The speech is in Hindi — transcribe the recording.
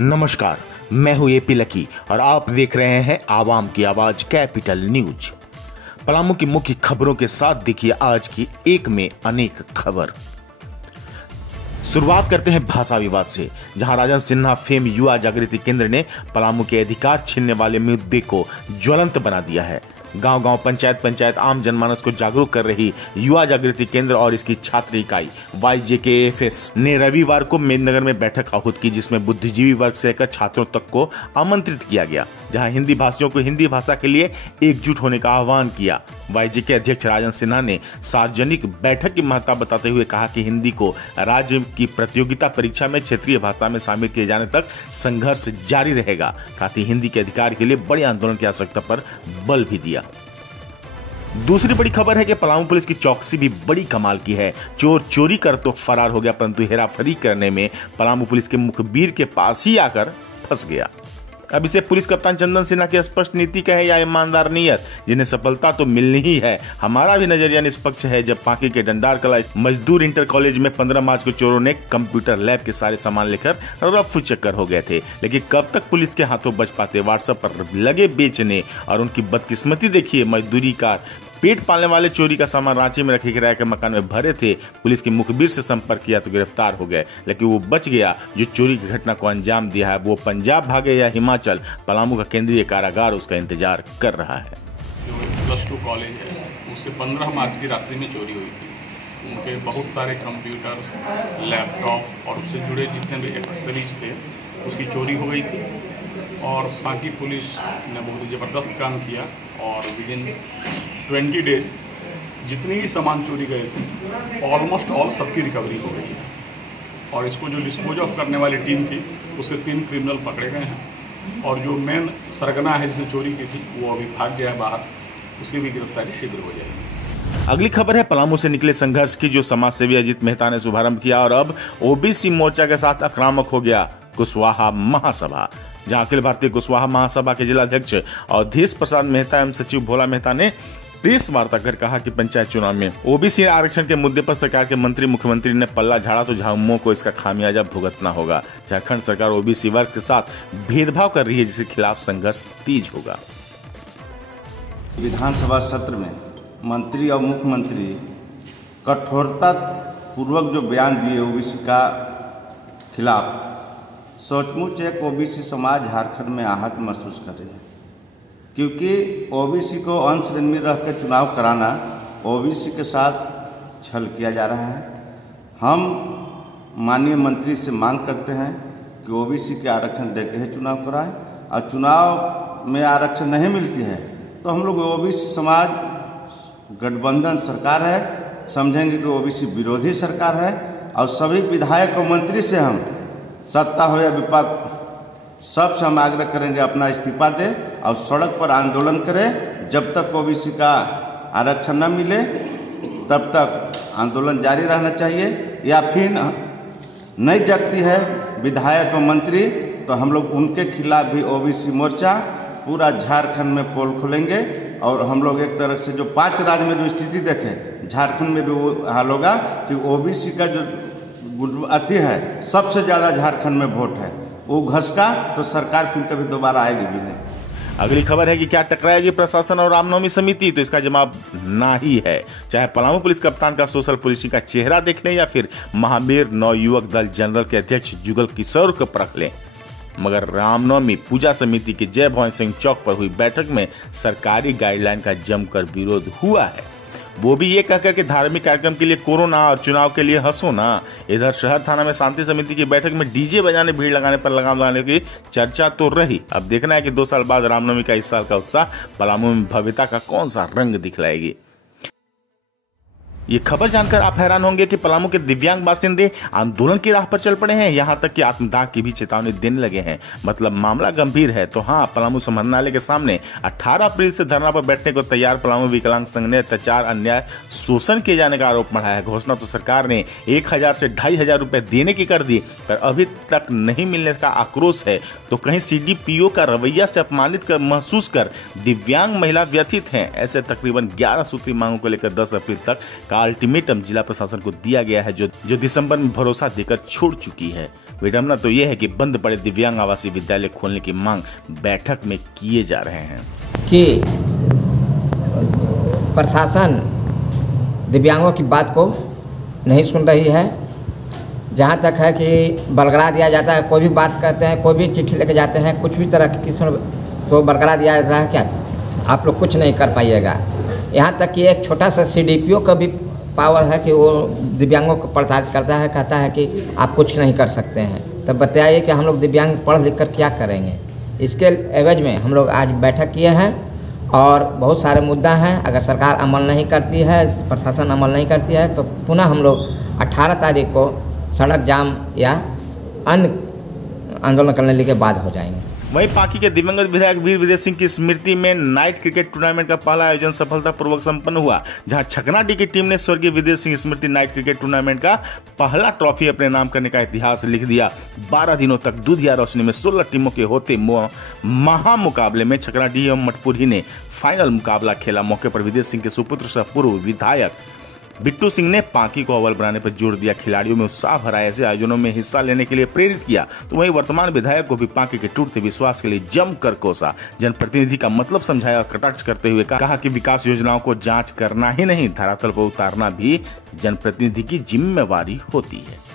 नमस्कार, मैं हूं एपी लकी और आप देख रहे हैं आवाम की आवाज कैपिटल न्यूज। पलामू की मुख्य खबरों के साथ देखिए आज की एक में अनेक खबर। शुरुआत करते हैं भाषा विवाद से, जहां राजन सिन्हा फेम युवा जागृति केंद्र ने पलामू के अधिकार छीनने वाले मुद्दे को ज्वलंत बना दिया है। गांव-गांव, पंचायत आम जनमानस को जागरूक कर रही युवा जागृति केंद्र और इसकी छात्र इकाई YJKFS ने रविवार को मेदनगर में बैठक आहूत की, जिसमें बुद्धिजीवी वर्ग से लेकर छात्रों तक को आमंत्रित किया गया, जहां हिंदी भाषियों को हिंदी भाषा के लिए एकजुट होने का आह्वान किया। YJK अध्यक्ष राजन सिन्हा ने सार्वजनिक बैठक की महत्ता बताते हुए कहा कि हिंदी को राज्य की प्रतियोगिता परीक्षा में क्षेत्रीय भाषा में शामिल किए जाने तक संघर्ष जारी रहेगा। साथ ही हिंदी के अधिकार के लिए बड़े आंदोलन की आवश्यकता पर बल भी दिया। दूसरी बड़ी खबर है कि पलामू पुलिस की चौकसी भी बड़ी कमाल की है। चोर चोरी कर तो फरार हो गया, परंतु हेराफेरी करने में पलामू पुलिस के मुखबिर के पास ही आकर फंस गया। अब इसे पुलिस कप्तान चंदन सिन्हा की स्पष्ट नीति कहे या ईमानदार नीयत, जिन्हें सफलता तो मिलनी ही है। हमारा भी नजरिया निष्पक्ष है। जब पांकी के डंडार कला मजदूर इंटर कॉलेज में 15 मार्च को चोरों ने कंप्यूटर लैब के सारे सामान लेकर रफू चक्कर हो गए थे, लेकिन कब तक पुलिस के हाथों बच पाते। व्हाट्सएप पर लगे बेचने और उनकी बदकिस्मती देखिए। मजदूरी कार पेट पालने वाले चोरी का सामान रांची में रखे किराए के मकान में भरे थे। पुलिस की मुखबिर से संपर्क किया तो गिरफ्तार हो गए, लेकिन वो बच गया। जो चोरी की घटना को अंजाम दिया है वो पंजाब भागे या हिमाचल, पलामू का केंद्रीय कारागार उसका इंतजार कर रहा है। जो +2 कॉलेज है उससे 15 मार्च की रात्रि में चोरी हुई थी। उनके बहुत सारे कंप्यूटर, लैपटॉप और उससे जुड़े जितने भी एक्सेसरीज थे उसकी चोरी हो गई थी। और पांकी पुलिस ने बहुत ही ज़बरदस्त काम किया और विदिन 20 डेज जितने भी सामान चोरी गए थे ऑलमोस्ट ऑल सबकी रिकवरी हो गई है। और इसको जो डिस्पोज ऑफ करने वाली टीम थी उसके 3 क्रिमिनल पकड़े गए हैं और जो मेन सरगना है जिसने चोरी की थी वो अभी भाग गया है बाहर, उसकी भी गिरफ्तारी शीघ्र हो जाएगी। अगली खबर है पलामू से निकले संघर्ष की, जो समाज सेवी अजीत मेहता ने शुभारंभ किया और अब OBC मोर्चा के साथ आक्रामक हो गया। कुशवाहा महासभा, जहां अखिल भारतीय कुशवाहा महासभा के जिलाध्यक्ष अवधेश प्रसाद मेहता एवं सचिव भोला मेहता ने प्रेस वार्ता कर कहा कि पंचायत चुनाव में OBC आरक्षण के मुद्दे पर सरकार के मंत्री मुख्यमंत्री ने पल्ला झाड़ा तो झामुमो को इसका खामियाजा भुगतना होगा। झारखंड सरकार OBC वर्ग के साथ भेदभाव कर रही है, जिसके खिलाफ संघर्ष तेज होगा। विधानसभा सत्र में मंत्री और मुख्यमंत्री कठोरता पूर्वक जो बयान दिए OBC का खिलाफ, सचमुच एक OBC समाज झारखंड में आहत महसूस कर रही है, क्योंकि OBC को अंश श्रेणी में रहकर चुनाव कराना OBC के साथ छल किया जा रहा है। हम माननीय मंत्री से मांग करते हैं कि OBC के आरक्षण देकर ही चुनाव कराएं, और चुनाव में आरक्षण नहीं मिलती है तो हम लोग OBC समाज गठबंधन सरकार है समझेंगे कि OBC विरोधी सरकार है, और सभी विधायक और मंत्री से हम सत्ता हो या विपक्ष सबसे हम आग्रह करेंगे अपना इस्तीफा दे और सड़क पर आंदोलन करें। जब तक OBC का आरक्षण न मिले तब तक आंदोलन जारी रहना चाहिए, या फिर नहीं जगती है विधायक और मंत्री तो हम लोग उनके खिलाफ भी OBC मोर्चा पूरा झारखंड में पोल खोलेंगे। और हम लोग एक तरह से जो 5 राज्य में जो स्थिति देखें, झारखंड में भी वो हाल होगा कि OBC का जो अति है सबसे ज़्यादा झारखंड में वोट है, वो घसका तो सरकार फिर कभी दोबारा आएगी भी नहीं। अगली खबर है कि क्या टकराएगी प्रशासन और रामनवमी समिति, तो इसका जवाब ना ही है। चाहे पलामू पुलिस कप्तान का सोशल पुलिसिंग का चेहरा देख लें या फिर महावीर नवयुवक दल जनरल के अध्यक्ष जुगल किशोर को परख लें, मगर रामनवमी पूजा समिति की जय भवन सिंह चौक पर हुई बैठक में सरकारी गाइडलाइन का जमकर विरोध हुआ है। वो भी ये कहकर कि धार्मिक कार्यक्रम के लिए कोरोना और चुनाव के लिए हंसो ना। इधर शहर थाना में शांति समिति की बैठक में डीजे बजाने, भीड़ लगाने पर लगाम लगाने की चर्चा तो रही। अब देखना है कि 2 साल बाद रामनवमी का इस साल का उत्साह पलामू में भव्यता का कौन सा रंग दिखलाएगी। ये खबर जानकर आप हैरान होंगे कि पलामू के दिव्यांग बासिंदे आंदोलन की राह पर चल पड़े हैं, यहां तक कि आत्मदाह की भी चेतावनी देने लगे हैं। मतलब मामला गंभीर है। तो हाँ, पलामू समाहरणालय के सामने 18 अप्रैल से धरना पर बैठने को तैयार पलामू विकलांग संघ ने अत्याचार, अन्याय, शोषण किए जाने का आरोप बढ़ाया है। घोषणा तो सरकार ने 1000 से 2500 रुपए देने की कर दी, पर अभी तक नहीं मिलने का आक्रोश है। तो कहीं CDPO का रवैया से अपमानित कर महसूस कर दिव्यांग महिला व्यथित हैं। ऐसे तकरीबन 11 सूत्री मांगों को लेकर 10 अप्रैल तक अल्टीमेटम जिला प्रशासन को दिया गया है, जो दिसंबर में भरोसा देकर छोड़ चुकी है। विडंबना तो यह है कि बंद पड़े दिव्यांग आवासीय विद्यालय खोलने की मांग बैठक में किए जा रहे हैं कि प्रशासन दिव्यांगों की बात को नहीं सुन रही है। जहाँ तक है कि बरकरार दिया जाता है, कोई भी बात कहते हैं, कोई भी चिट्ठी लेके जाते हैं, कुछ भी तरह की किसी को बरकरार दिया जाता है, क्या आप लोग कुछ नहीं कर पाइएगा। यहाँ तक कि एक छोटा सा CDPO का भी पावर है कि वो दिव्यांगों को प्रताड़ित करता है, कहता है कि आप कुछ नहीं कर सकते हैं। तब बताइए कि हम लोग दिव्यांग पढ़ लिख कर क्या करेंगे। इसके एवज में हम लोग आज बैठक किए हैं और बहुत सारे मुद्दा हैं। अगर सरकार अमल नहीं करती है, प्रशासन अमल नहीं करती है, तो पुनः हम लोग 18 तारीख को सड़क जाम या अन्य आंदोलन करने के बाद हो जाएंगे। वहीं पाकी के दिवंगत विधायक वीर विदेश सिंह की स्मृति में नाइट क्रिकेट टूर्नामेंट का पहला आयोजन सफलतापूर्वक संपन्न हुआ, जहां छकनाडी की टीम ने स्वर्गीय विदेश सिंह स्मृति नाइट क्रिकेट टूर्नामेंट का पहला ट्रॉफी अपने नाम करने का इतिहास लिख दिया। 12 दिनों तक दूधिया रोशनी में 16 टीमों के होते महामुकाबले में छकनाडी एवं मटपुरी ने फाइनल मुकाबला खेला। मौके पर विदेश सिंह के सुपुत्र सह पूर्व विधायक बिट्टू सिंह ने पाकी को अव्वल बनाने पर जोर दिया, खिलाड़ियों में उत्साह भरा, ऐसे आयोजनों में हिस्सा लेने के लिए प्रेरित किया। तो वहीं वर्तमान विधायक को भी पाकी के टूटते विश्वास के लिए जमकर कोसा, जनप्रतिनिधि का मतलब समझाया और कटाक्ष करते हुए कहा कि विकास योजनाओं को जांच करना ही नहीं, धरातल पर उतारना भी जनप्रतिनिधि की जिम्मेवारी होती है।